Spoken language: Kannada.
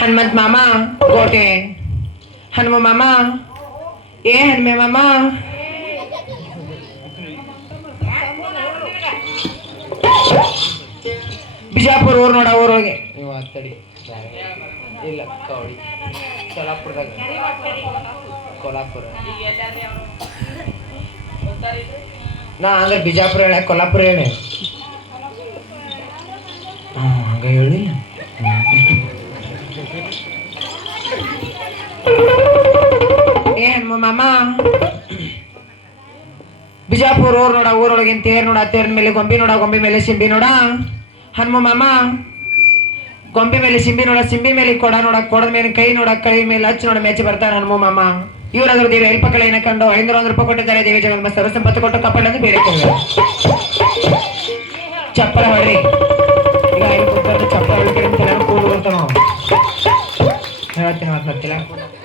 ಹನುಮಂತ ಮಾಮ ಗೋಟೆ ಹನುಮ ಮಾಮ ಏ ಹನುಮೆ ಮಾಮ ಬಿಜಾಪುರ ಊರ್ ನೋಡ ಊರೊಳಗೆ ನೀವು ಅತ್ತಡಿ ಇಲ್ಲ ಕವಡಿ ಕೊಲ್ಲಾಪುರದಾಗ ಕೊಲ್ಲಾಪುರ ನಾ ಅಂದ್ರೆ ಬಿಜಾಪುರ ಹೇಳ ಕೊಲ್ಲಾಪುರ ಹೇಳ ಹಂಗ ಹೇಳಿಲ್ಲ ಏ ಹನುಮ ಮಾಮ ಬಿಜಾಪುರ ಊರ್ ನೋಡ ಊರೊಳಗಿನ ತೇರ್ ನೋಡ ತೇರ್ ಮೇಲೆ ಗೊಂಬಿ ನೋಡ ಗೊಂಬಿ ಮೇಲೆ ಸಿಂಬಿ ನೋಡ ಹನುಮ ಮಾಮ ಗೊಂಬೆ ಮೇಲೆ ಸಿಂಬಿ ನೋಡ ಸಿಂಬಿ ಮೇಲೆ ಕೊಡ ನೋಡ ಕೊಡದ ಮೇಲೆ ಕೈ ನೋಡ ಕೈ ಮೇಲೆ ಹಚ್ಚಿ ನೋಡ ಮೆಚ್ಚಿ ಬರ್ತಾನೆ ಹನುಮ ಮಾಮ ಇವರಾದ್ರೂ ದೇವಿ ಅಲ್ಪ ಕಳೆಯನ್ನು ಕಂಡು 500 ರೂಪಾಯಿ ಕೊಟ್ಟಿದ್ದಾರೆ ದೇವಿ ಜಗನ್ಮ ಸರ್ವ ಸಂಪತ್ತು ಕೊಟ್ಟು ಕಪ್ಪಳನ್ನು ಬೇರೆ ಚಪ್ಪಲ ಹೊಡ್ರಿ ಈಗ 5 ಚಪ್ಪಲ ಹೊಡಿಕೆ ಕೂಡು ಬರ್ತಾನ ಹೇಳ್ತೀನಿ ಮಾತು